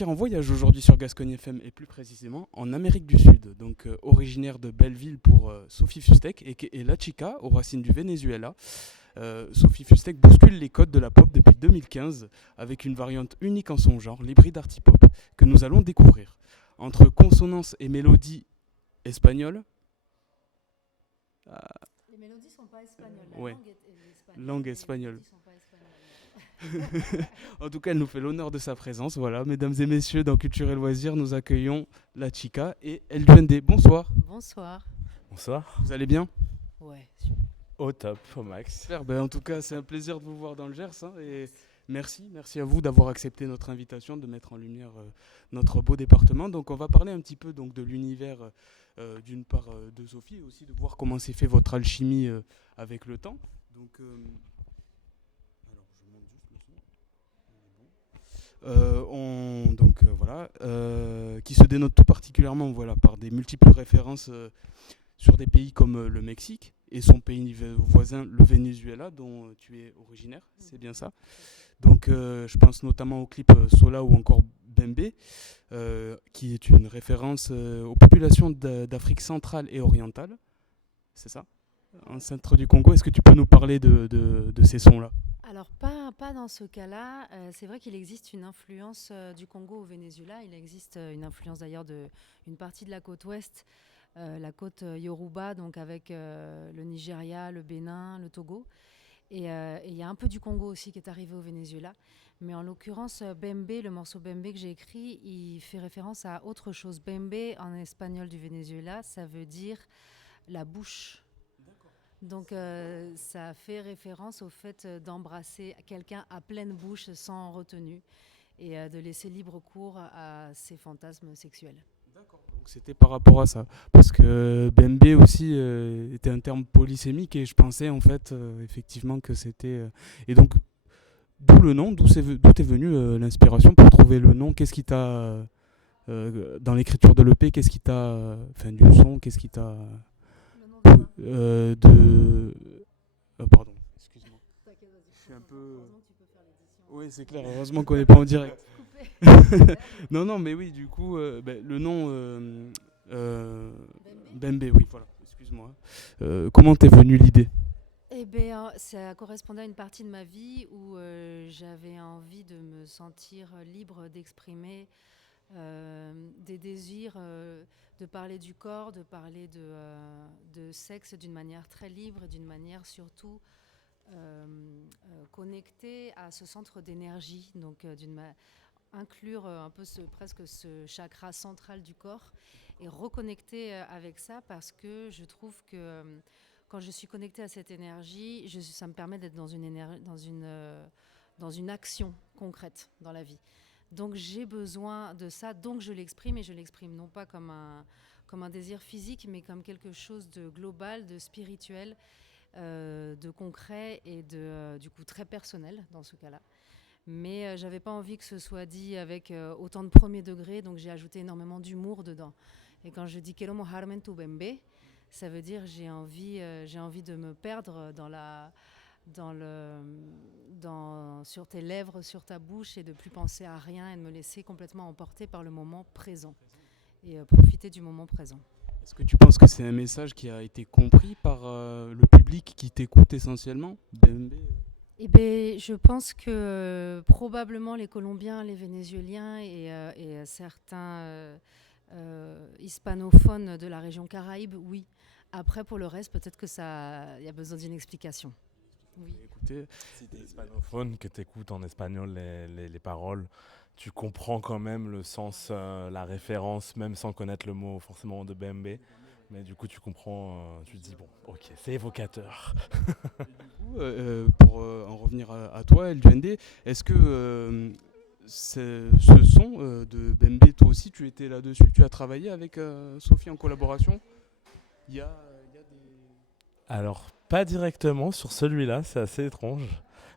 partir en voyage aujourd'hui sur Gascogne FM et plus précisément en Amérique du Sud. Donc originaire de Belleville pour Sophie Fustek et La Chica aux racines du Venezuela. Sophie Fustek bouscule les codes de la pop depuis 2015 avec une variante unique en son genre, l'hybride arty-pop, que nous allons découvrir. Entre consonance et mélodie espagnole. Les mélodies ne sont pas espagnoles, la Ouais, langue est espagnole. langue Les espagnole. mélodies sont pas espagnoles. En tout cas, elle nous fait l'honneur de sa présence. Voilà, mesdames et messieurs, dans Culture et Loisirs, nous accueillons La Chica et El Duende. Bonsoir. Bonsoir. Bonsoir. Vous allez bien? Ouais. Au top, au max. Super. En tout cas, c'est un plaisir de vous voir dans le Gers. Et merci à vous d'avoir accepté notre invitation, de mettre en lumière notre beau département. Donc, on va parler un petit peu donc, de l'univers, d'une part de Sophie, et aussi de voir comment s'est fait votre alchimie avec le temps. Donc, alors, je monte juste le son. Voilà, qui se dénote tout particulièrement par des multiples références sur des pays comme le Mexique et son pays voisin, le Venezuela, dont tu es originaire, c'est bien ça. Donc je pense notamment au clip Sola ou encore Bembe, qui est une référence aux populations d'Afrique centrale et orientale, c'est ça, en centre du Congo. Est-ce que tu peux nous parler de ces sons-là? Alors, pas dans ce cas-là. C'est vrai qu'il existe une influence du Congo au Venezuela. Il existe une influence d'ailleurs d'une partie de la côte ouest, la côte Yoruba, donc avec le Nigeria, le Bénin, le Togo. Et il y a un peu du Congo aussi qui est arrivé au Venezuela. Mais en l'occurrence, Bembe, le morceau Bembe que j'ai écrit, il fait référence à autre chose. Bembe, en espagnol du Venezuela, ça veut dire la bouche. Donc ça fait référence au fait d'embrasser quelqu'un à pleine bouche sans retenue et de laisser libre cours à ses fantasmes sexuels. D'accord. Donc c'était par rapport à ça. Parce que Bembe aussi était un terme polysémique et je pensais en fait effectivement que c'était... Et donc, d'où le nom, d'où est venue l'inspiration pour trouver le nom? Qu'est-ce qui t'a... dans l'écriture de l'EP, qu'est-ce qui t'a... Enfin, du son, qu'est-ce qui t'a... pardon, excuse-moi. Je suis un peu... Oui, c'est clair, heureusement qu'on n'est pas en direct. Non, mais oui, du coup, le nom Bembe, oui, voilà, excuse-moi. Comment t'es venue l'idée? Eh bien, ça correspondait à une partie de ma vie où j'avais envie de me sentir libre d'exprimer des désirs, de parler du corps, de parler de sexe d'une manière très libre et d'une manière surtout connectée à ce centre d'énergie, donc inclure un peu presque ce chakra central du corps et reconnecter avec ça parce que je trouve que quand je suis connectée à cette énergie, ça me permet d'être dans une action concrète dans la vie. Donc j'ai besoin de ça, donc je l'exprime et je l'exprime non pas comme un désir physique mais comme quelque chose de global, de spirituel, de concret et du coup très personnel dans ce cas-là. Mais j'avais pas envie que ce soit dit avec autant de premier degré, donc j'ai ajouté énormément d'humour dedans. Et quand je dis Quiero mojarme tu bembe, ça veut dire j'ai envie de me perdre sur tes lèvres, sur ta bouche et de plus penser à rien et de me laisser complètement emporter par le moment présent et profiter du moment présent. Est-ce que tu penses que c'est un message qui a été compris par le public qui t'écoute essentiellement, Bembe? Eh bien, je pense que probablement les Colombiens, les Vénézuéliens et certains hispanophones de la région Caraïbe, oui. Après, pour le reste, peut-être que il y a besoin d'une explication. Oui. Écoutez, Si t'es hispanophone, que t'écoutes en espagnol les paroles, tu comprends quand même le sens, la référence, même sans connaître le mot forcément de Bembe. Mais du coup, tu comprends, tu te dis, bon, ok, c'est évocateur. pour en revenir à toi, El Duende, est-ce que ce son de Bembe, toi aussi, tu étais là-dessus? Tu as travaillé avec Sophie en collaboration? Il y a des... Alors, pas directement sur celui-là, c'est assez étrange.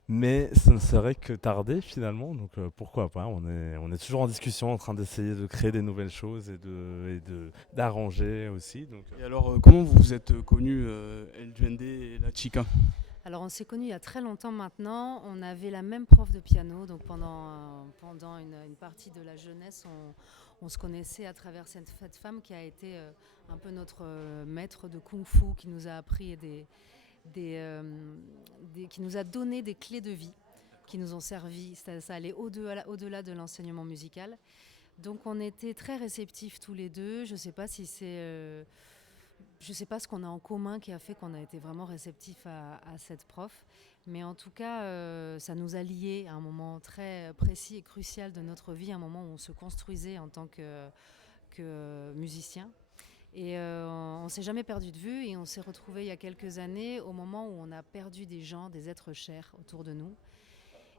Mais ça ne serait que tarder finalement, donc pourquoi pas. On est toujours en discussion, en train d'essayer de créer des nouvelles choses et d'arranger aussi. Donc, Et alors, comment vous vous êtes connus, El Duende et La Chica? Alors on s'est connus il y a très longtemps maintenant. On avait la même prof de piano, donc pendant une partie de la jeunesse, on se connaissait à travers cette femme qui a été un peu notre maître de kung-fu, qui nous a appris qui nous a donné des clés de vie, qui nous ont servi. Ça allait au-delà de l'enseignement musical. Donc on était très réceptifs tous les deux. Je sais pas si c'est je ne sais pas ce qu'on a en commun qui a fait qu'on a été vraiment réceptifs à cette prof, mais en tout cas, ça nous a liés à un moment très précis et crucial de notre vie, un moment où on se construisait en tant que musicien. Et on ne s'est jamais perdu de vue et on s'est retrouvés il y a quelques années au moment où on a perdu des gens, des êtres chers autour de nous.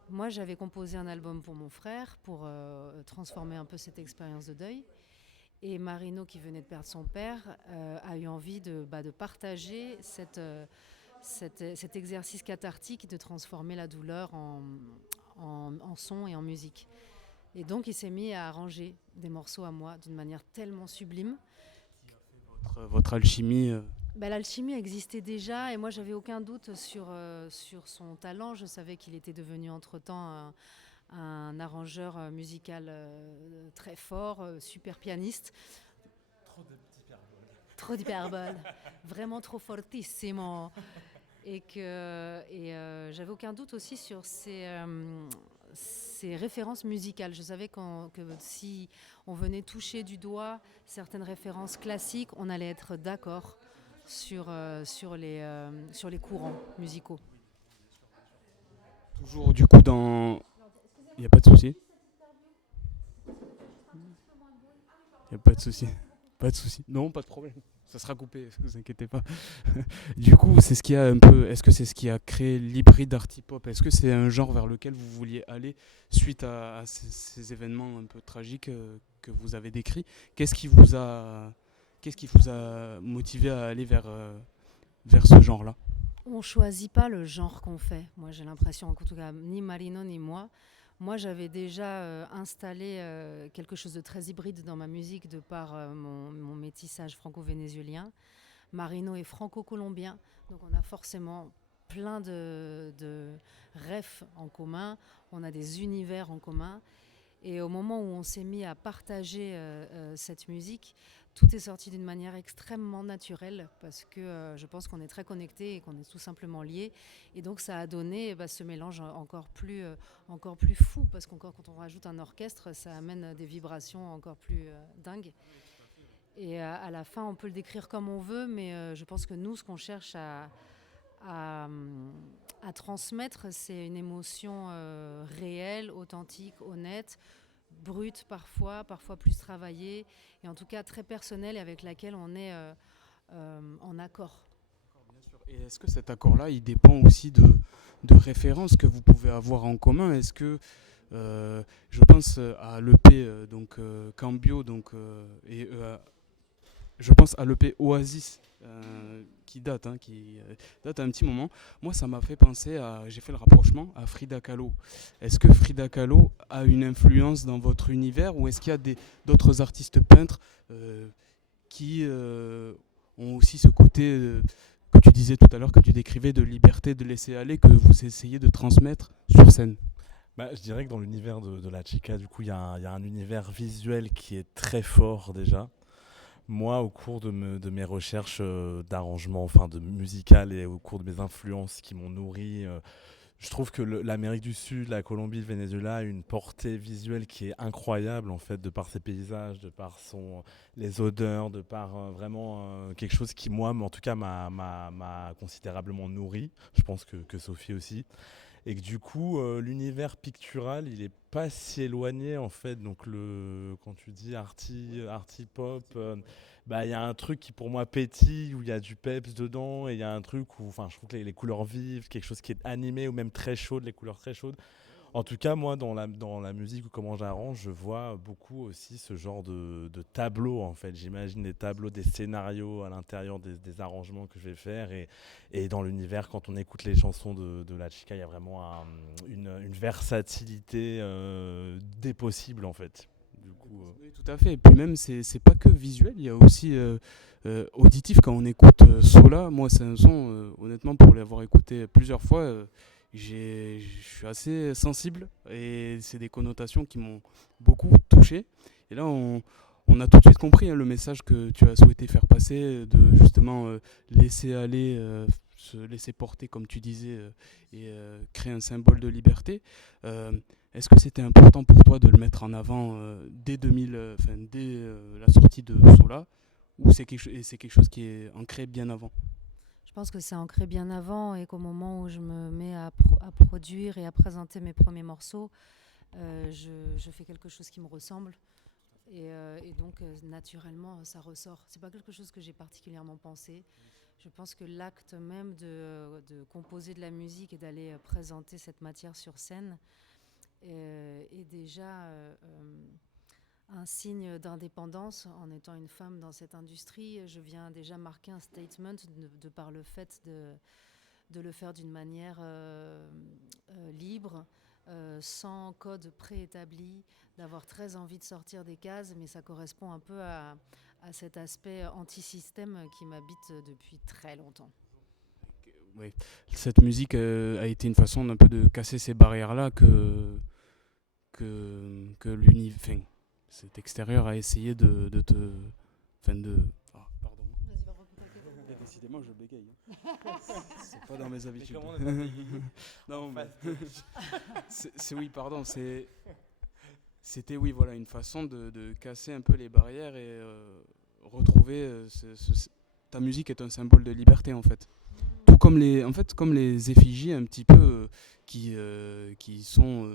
Moi, j'avais composé un album pour mon frère pour transformer un peu cette expérience de deuil. Et Marino, qui venait de perdre son père, a eu envie de partager cet exercice cathartique de transformer la douleur en son et en musique. Et donc, il s'est mis à arranger des morceaux à moi d'une manière tellement sublime. Votre alchimie. L'alchimie existait déjà et moi, j'avais aucun doute sur son talent. Je savais qu'il était devenu entre-temps un arrangeur musical très fort, super pianiste. Trop d'hyperbole. Vraiment trop fortissimo. Et j'avais aucun doute aussi sur ses références musicales. Je savais que si on venait toucher du doigt certaines références classiques, on allait être d'accord sur les courants musicaux. Toujours du coup dans... Il n'y a pas de souci. Il n'y a pas de souci. Pas de souci. Non, pas de problème. Ça sera coupé, ne vous inquiétez pas. Du coup, c'est ce qui a un peu. Est-ce que c'est ce qui a créé l'hybride art hip-hop? Est-ce que c'est un genre vers lequel vous vouliez aller suite à ces événements un peu tragiques que vous avez décrits? Qu'est-ce qui vous a motivé à aller vers ce genre-là? On ne choisit pas le genre qu'on fait. Moi, j'ai l'impression, en tout cas, ni Marino ni moi. Moi, j'avais déjà installé quelque chose de très hybride dans ma musique de par mon métissage franco-vénézuélien. Marino est franco-colombien, donc on a forcément plein de refs en commun, on a des univers en commun. Et au moment où on s'est mis à partager cette musique, tout est sorti d'une manière extrêmement naturelle parce que je pense qu'on est très connectés et qu'on est tout simplement liés. Et donc ça a donné ce mélange encore plus fou parce qu'encore quand on rajoute un orchestre, ça amène des vibrations encore plus dingues. Et à la fin, on peut le décrire comme on veut, mais je pense que nous, ce qu'on cherche à transmettre, c'est une émotion réelle, authentique, honnête, brute parfois plus travaillée, et en tout cas très personnelle et avec laquelle on est en accord. Bien sûr. Et est-ce que cet accord-là, il dépend aussi de références que vous pouvez avoir en commun? Est-ce que je pense à l'EP Cambio et je pense à l'EP Oasis qui date un petit moment. Moi, ça m'a fait penser j'ai fait le rapprochement à Frida Kahlo. Est-ce que Frida Kahlo a une influence dans votre univers ou est-ce qu'il y a d'autres artistes peintres qui ont aussi ce côté que tu disais tout à l'heure, que tu décrivais de liberté, de laisser aller, que vous essayez de transmettre sur scène? Je dirais que dans l'univers de la chica, du coup, il y a un univers visuel qui est très fort déjà. Moi, au cours de mes recherches d'arrangement, de musical et au cours de mes influences qui m'ont nourri, je trouve que l'Amérique du Sud, la Colombie, le Venezuela a une portée visuelle qui est incroyable en fait, de par ses paysages, de par les odeurs, de par vraiment quelque chose qui, moi, en tout cas, m'a considérablement nourri. Je pense que Sophie aussi. Et que du coup, l'univers pictural, il est pas si éloigné en fait. Donc quand tu dis arty pop, il y a un truc qui pour moi pétille, où il y a du peps dedans, et il y a un truc où, je trouve que les couleurs vives, quelque chose qui est animé ou même très chaude, les couleurs très chaudes. En tout cas, moi, dans la musique ou comment j'arrange, je vois beaucoup aussi ce genre de tableaux, en fait. J'imagine des tableaux, des scénarios à l'intérieur des arrangements que je vais faire. Et dans l'univers, quand on écoute les chansons de la chica, il y a vraiment une versatilité des possibles, en fait. Du coup, Oui, tout à fait. Et puis même, c'est pas que visuel, il y a aussi auditif quand on écoute Sola. Moi, c'est un son, honnêtement, pour l'avoir écouté plusieurs fois, je suis assez sensible et c'est des connotations qui m'ont beaucoup touché. Et là, on a tout de suite compris le message que tu as souhaité faire passer, de justement laisser aller, se laisser porter, comme tu disais, et créer un symbole de liberté. Euh, Est-ce que c'était important pour toi de le mettre en avant dès 2000, dès la sortie de Sola, ou c'est quelque chose qui est ancré bien avant? Je pense que c'est ancré bien avant et qu'au moment où je me mets à produire et à présenter mes premiers morceaux, je fais quelque chose qui me ressemble. Et donc, naturellement, ça ressort. C'est pas quelque chose que j'ai particulièrement pensé. Je pense que l'acte même de composer de la musique et d'aller présenter cette matière sur scène est déjà un signe d'indépendance. En étant une femme dans cette industrie, je viens déjà marquer un statement de par le fait de le faire d'une manière libre, sans code préétabli, d'avoir très envie de sortir des cases, mais ça correspond un peu à cet aspect anti-système qui m'habite depuis très longtemps. Oui. Cette musique a été une façon d'un peu de casser ces barrières-là que l'univers, cet extérieur a essayé de te... Enfin de... Ah, pardon. Vas-y, va reprendre ta question. Et décidément, je bégaye. C'est pas dans mes habitudes. comment on n'est pas payé Non, en mais face oui, pardon. C'était, oui, voilà, une façon de casser un peu les barrières et retrouver... ta musique est un symbole de liberté, en fait. Tout comme comme les effigies un petit peu qui sont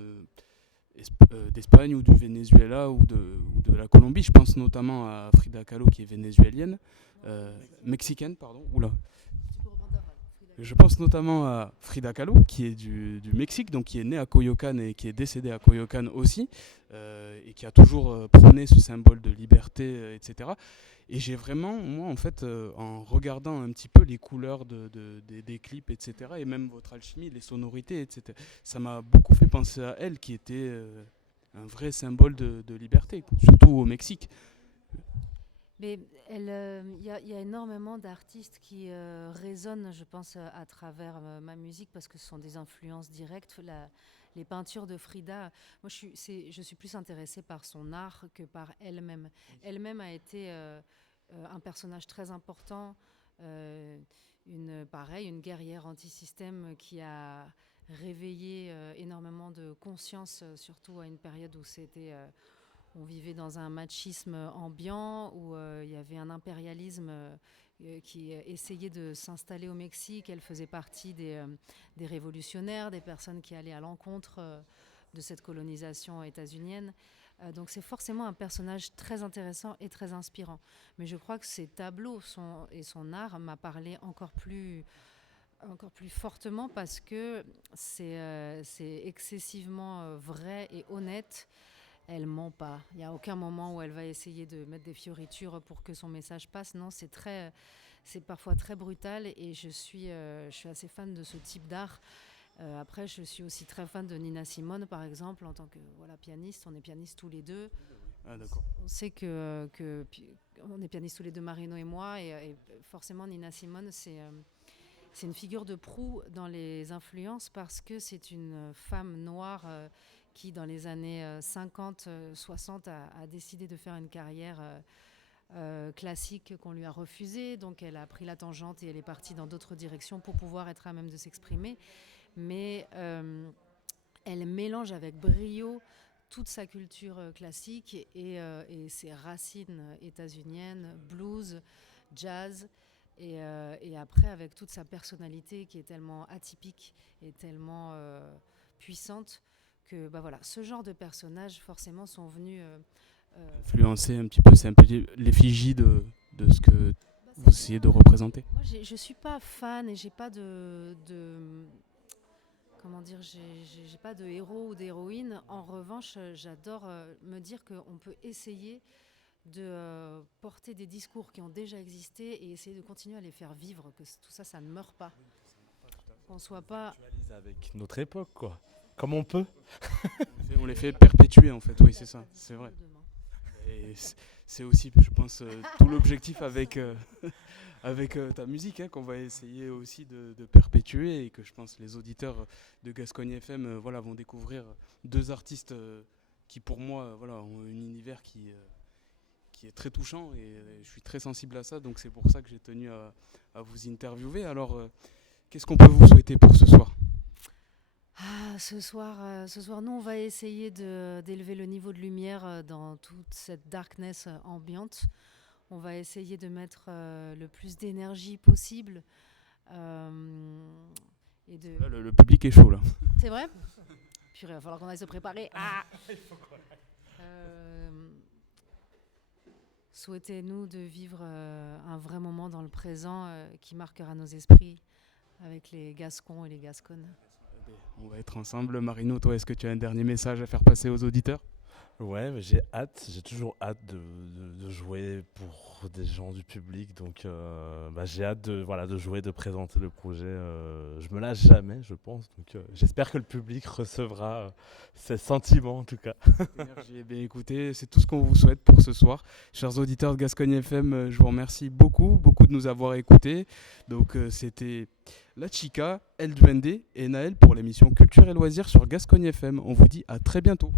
d'Espagne ou du Venezuela ou de la Colombie. Je pense notamment à Frida Kahlo qui est vénézuélienne, mexicaine, pardon. Oula. Tu peux reprendre ta phrase. Je pense notamment à Frida Kahlo qui est du Mexique, donc qui est née à Coyoacán et qui est décédée à Coyoacán aussi, et qui a toujours prôné ce symbole de liberté, etc. Et j'ai vraiment, moi, en fait, en regardant un petit peu les couleurs des clips, etc., et même votre alchimie, les sonorités, etc., ça m'a beaucoup fait penser à elle, qui était un vrai symbole de liberté, surtout au Mexique. Mais y a énormément d'artistes qui résonnent, je pense, à travers ma musique parce que ce sont des influences directes. Les peintures de Frida, moi je suis plus intéressée par son art que par elle-même. Elle-même a été un personnage très important, une guerrière anti-système qui a réveillé énormément de conscience, surtout à une période où on vivait dans un machisme ambiant, où il y avait un impérialisme qui essayait de s'installer au Mexique. Elle faisait partie des révolutionnaires, des personnes qui allaient à l'encontre de cette colonisation états-unienne. Donc c'est forcément un personnage très intéressant et très inspirant. Mais je crois que ses tableaux et son art m'a parlé encore plus fortement parce que c'est excessivement vrai et honnête. Elle ment pas. Il n'y a aucun moment où elle va essayer de mettre des fioritures pour que son message passe. Non, c'est parfois très brutal et je suis assez fan de ce type d'art. Après, je suis aussi très fan de Nina Simone, par exemple, en tant que pianiste. On est pianistes tous les deux. Ah, d'accord. On sait on est pianistes tous les deux, Marino et moi, et forcément Nina Simone, c'est une figure de proue dans les influences parce que c'est une femme noire qui, dans les années 50-60, a décidé de faire une carrière classique qu'on lui a refusée. Donc elle a pris la tangente et elle est partie dans d'autres directions pour pouvoir être à même de s'exprimer. Mais elle mélange avec brio toute sa culture classique et ses racines états-uniennes, blues, jazz, et après avec toute sa personnalité qui est tellement atypique et tellement puissante que voilà, ce genre de personnages forcément sont venus Influencer un petit peu, c'est un peu l'effigie de ce que vous essayez de représenter. Moi, je suis pas fan et j'ai pas comment dire, j'ai pas de héros ou d'héroïne. En revanche, j'adore me dire qu'on peut essayer de porter des discours qui ont déjà existé et essayer de continuer à les faire vivre, que tout ça, ça ne meurt pas. Qu'on soit pas... Actualise avec notre époque, quoi. Comme on peut. On les fait perpétuer, en fait, oui, c'est ça, c'est vrai. Et c'est aussi, je pense, tout l'objectif avec ta musique, qu'on va essayer aussi de perpétuer, et que je pense les auditeurs de Gascogne FM voilà, vont découvrir deux artistes qui pour moi voilà, ont un univers qui est très touchant, et je suis très sensible à ça, donc c'est pour ça que j'ai tenu à vous interviewer. Alors qu'est-ce qu'on peut vous souhaiter pour ce soir? Ce soir, nous, on va essayer d'élever le niveau de lumière dans toute cette darkness ambiante. On va essayer de mettre le plus d'énergie possible. Là, le public est chaud, là. C'est vrai? Purée, il va falloir qu'on aille se préparer. Souhaitez-nous de vivre un vrai moment dans le présent qui marquera nos esprits avec les Gascons et les Gasconnes. On va être ensemble. Marino, toi, est-ce que tu as un dernier message à faire passer aux auditeurs? Ouais, mais j'ai toujours hâte de jouer pour des gens du public, donc j'ai hâte de jouer, de présenter le projet. Je me lâche jamais, je pense, donc j'espère que le public recevra ces sentiments en tout cas. Énergie. Eh bien, écoutez, c'est tout ce qu'on vous souhaite pour ce soir. Chers auditeurs de Gascogne FM, je vous remercie beaucoup de nous avoir écoutés. Donc c'était La Chica, El Duende et Naël pour l'émission Culture et Loisirs sur Gascogne FM. On vous dit à très bientôt.